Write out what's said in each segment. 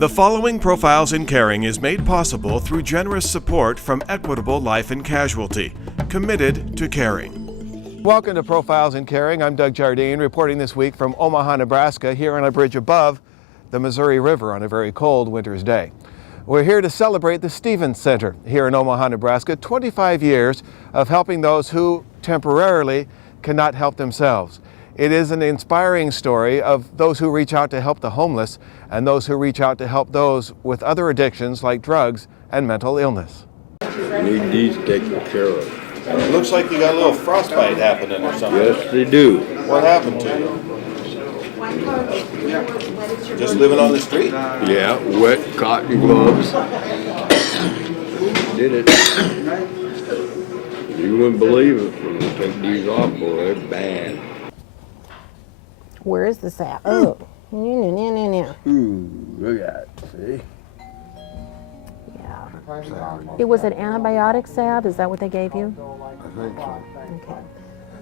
The following Profiles in Caring is made possible through generous support from Equitable Life and Casualty, committed to caring. Welcome to Profiles in Caring. I'm Doug Jardine, reporting this week from Omaha, Nebraska, here on a bridge above the Missouri River on a very cold winter's day. We're here to celebrate the Stevens Center here in Omaha, Nebraska, 25 years of helping those who temporarily cannot help themselves. It is an inspiring story of those who reach out to help the homeless and those who reach out to help those with other addictions like drugs and mental illness. Need these taken care of. It looks like you got a little frostbite happening or something. Yes, they do. What happened to you? Just living on the street? Yeah, wet cotton gloves. Did it. You wouldn't believe it when we take these off, boy. They're bad. Where is this at? Oh. Ooh, look at it. See? Yeah. It was an antibiotic salve? Is that what they gave you? I think so. Okay.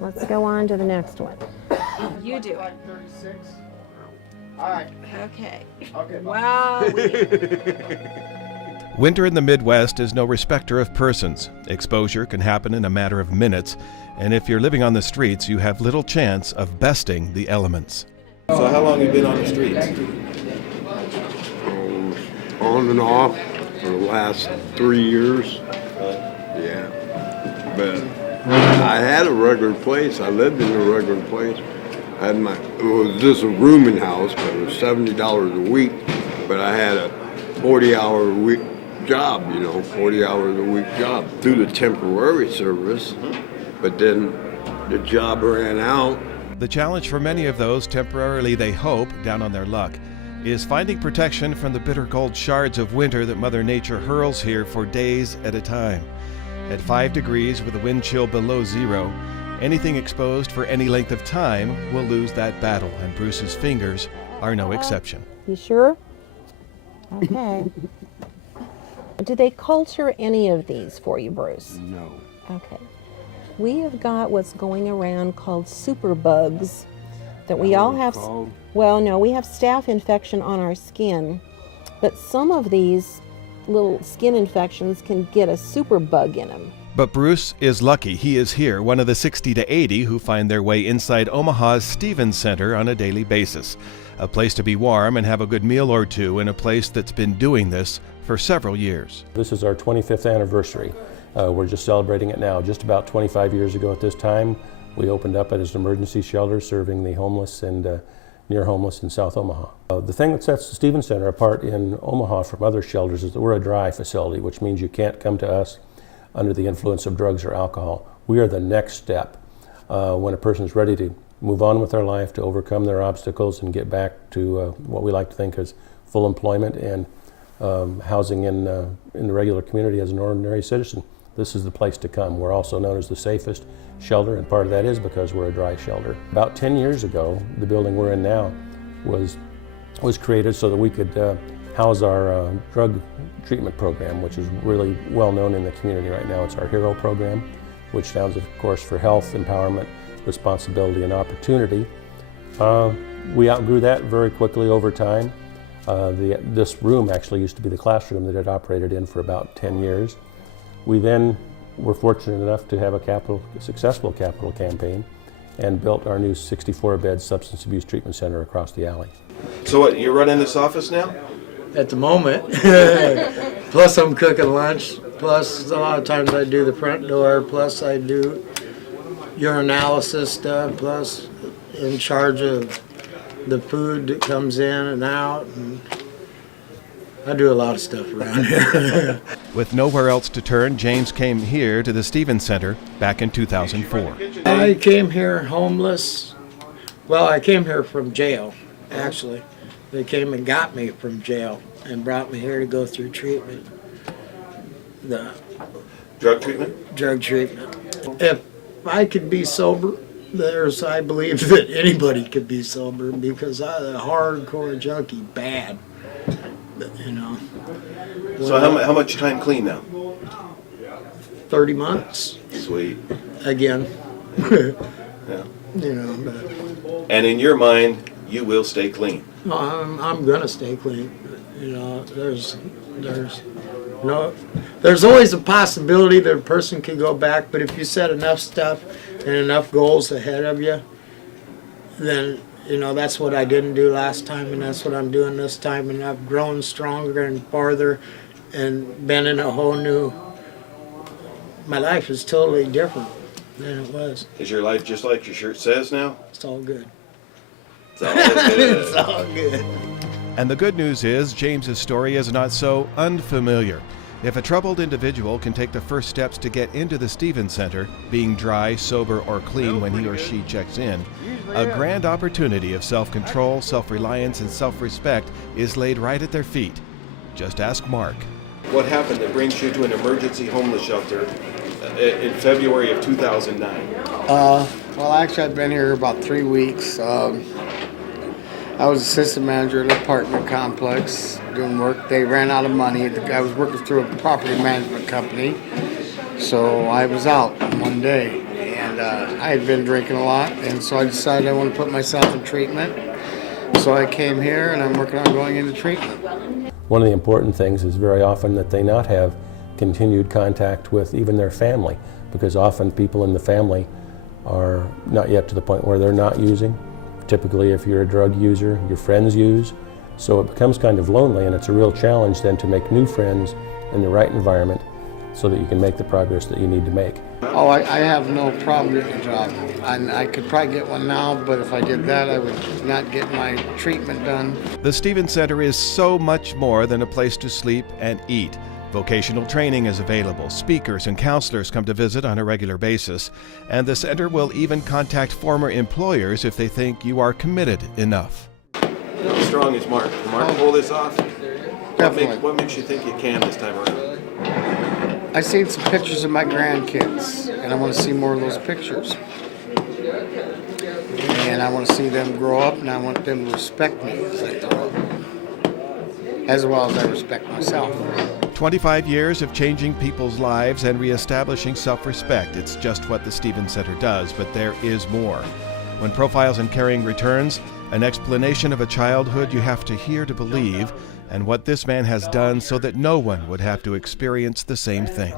Let's go on to the next one. You do it. 36. All right. Okay. Okay. Wow. Winter in the Midwest is no respecter of persons. Exposure can happen in a matter of minutes, and if you're living on the streets, you have little chance of besting the elements. So how long have you been on the streets? On and off for the last 3 years. Yeah. But I had a regular place. I lived in a regular place. I had it was just a rooming house, but it was $70 a week. But I had a 40-hour a week job, 40 hours a week job through the temporary service. But then the job ran out. The challenge for many of those temporarily they hope down on their luck is finding protection from the bitter cold shards of winter that Mother Nature hurls here for days at a time. At 5 degrees with a wind chill below zero, anything exposed for any length of time will lose that battle, and Bruce's fingers are no exception. You sure? Okay. Do they culture any of these for you, Bruce? No. Okay. We have got what's going around called superbugs that we all have. Well, no, we have staph infection on our skin, but some of these little skin infections can get a superbug in them. But Bruce is lucky he is here, one of the 60 to 80 who find their way inside Omaha's Stevens Center on a daily basis. A place to be warm and have a good meal or two in a place that's been doing this for several years. This is our 25th anniversary. We're just celebrating it now. Just about 25 years ago at this time, we opened up as an emergency shelter serving the homeless and near homeless in South Omaha. The thing that sets the Stevens Center apart in Omaha from other shelters is that we're a dry facility, which means you can't come to us under the influence of drugs or alcohol. We are the next step when a person is ready to move on with their life, to overcome their obstacles and get back to what we like to think is full employment and housing in the regular community as an ordinary citizen. This is the place to come. We're also known as the safest shelter, and part of that is because we're a dry shelter. About 10 years ago, the building we're in now was created so that we could house our drug treatment program, which is really well known in the community right now. It's our HERO program, which stands, of course, for Health, Empowerment, Responsibility, and Opportunity. We outgrew that very quickly over time. This room actually used to be the classroom that it operated in for about 10 years. We then were fortunate enough to have a successful capital campaign and built our new 64-bed substance abuse treatment center across the alley. So what, you're running this office now? At the moment. Plus I'm cooking lunch. Plus a lot of times I do the front door. Plus I do urinalysis stuff. Plus in charge of the food that comes in and out. And I do a lot of stuff around here. With nowhere else to turn, James came here to the Stevens Center back in 2004. I came here homeless. Well, I came here from jail, actually. They came and got me from jail and brought me here to go through treatment. The Drug treatment? drug treatment. If I could be sober, I believe that anybody could be sober because I'm a hardcore junkie, bad. So how much time clean now? 30 months. Sweet. Again. Yeah. But And in your mind, you will stay clean. I'm gonna stay clean. You know, there's always a possibility that a person can go back, but if you set enough stuff and enough goals ahead of you, then, you know, that's what I didn't do last time, and that's what I'm doing this time, and I've grown stronger and farther and been in a whole new, my life is totally different than it was. Is your life just like your shirt says now? It's all good. It's all good. It's all good. And the good news is James's story is not so unfamiliar. If a troubled individual can take the first steps to get into the Stevens Center, being dry, sober, or clean when he or she checks in, a grand opportunity of self-control, self-reliance, and self-respect is laid right at their feet. Just ask Mark. What happened that brings you to an emergency homeless shelter in February of 2009? Well, actually, I've been here about 3 weeks. I was assistant manager at an apartment complex doing work. They ran out of money. I was working through a property management company, so I was out one day. And I had been drinking a lot, and so I decided I want to put myself in treatment. So I came here, and I'm working on going into treatment. One of the important things is very often that they not have continued contact with even their family, because often people in the family are not yet to the point where they're not using. Typically, if you're a drug user, your friends use, so it becomes kind of lonely, and it's a real challenge then to make new friends in the right environment so that you can make the progress that you need to make. Oh, I have no problem getting a job. I could probably get one now, but if I did that, I would not get my treatment done. The Stevens Center is so much more than a place to sleep and eat. Vocational training is available. Speakers and counselors come to visit on a regular basis, and the center will even contact former employers if they think you are committed enough. How strong is Mark? Can Mark pull this off? Definitely. What makes you think you can this time around? I seen some pictures of my grandkids, and I want to see more of those pictures. And I want to see them grow up, and I want them to respect me as I grow up, as well as I respect myself. 25 years of changing people's lives and reestablishing self-respect. It's just what the Stevens Center does, but there is more. When Profiles in Caring returns, an explanation of a childhood you have to hear to believe, and what this man has done so that no one would have to experience the same thing.